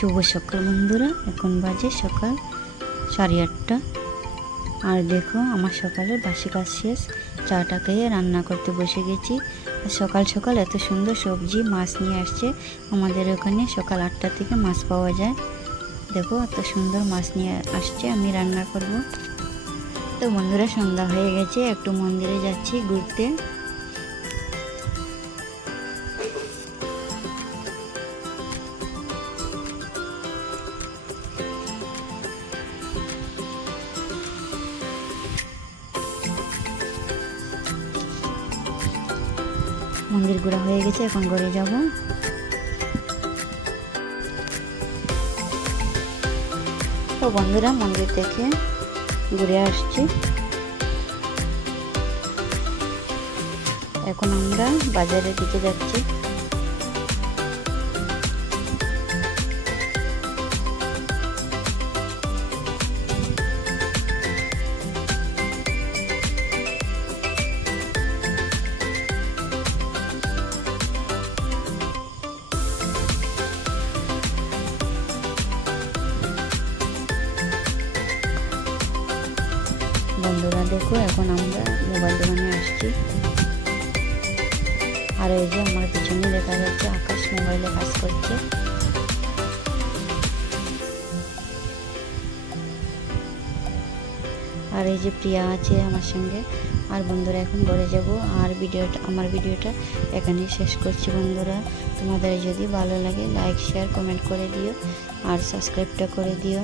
শুভ সকাল বন্ধুরা, এখন বাজে সকাল 8:30। আর দেখো আমার সকালের বাসি কাজ শেষ, চাটা খেয়ে রান্না করতে বসে গেছি। সকাল সকাল এত সুন্দর সবজি মাছ নিয়ে আসছে। আমাদের ওখানে সকাল 8টা থেকে মাছ পাওয়া যায়। দেখো এত সুন্দর মাছ নিয়ে আসছে, আমি রান্না করব। তো বন্ধুরা সন্ধ্যা হয়ে গেছে, একটু মন্দিরে যাচ্ছি ঘুরতে। মন্দির ঘোরা হয়ে গেছে, এখন ঘরে যাব। তো বন্ধুরা মন্দির থেকে ঘুরে আসছি। এখন আমরা বাজারের দিকে যাচ্ছি। বন্ধুরা দেখো এখন আমরা মোবাইল দোকানে আসছি। আর এই যে আমার পিছনে দেখা যাচ্ছে আকাশ মোবাইলে কাজ করছে। আর এই যে প্রিয়া আছে আমার সঙ্গে। আর বন্ধুরা এখন ঘরে যাব। আর আমার ভিডিওটা এখানেই শেষ করছি। বন্ধুরা তোমাদের যদি ভালো লাগে লাইক শেয়ার কমেন্ট করে দিও, আর সাবস্ক্রাইবটা করে দিও।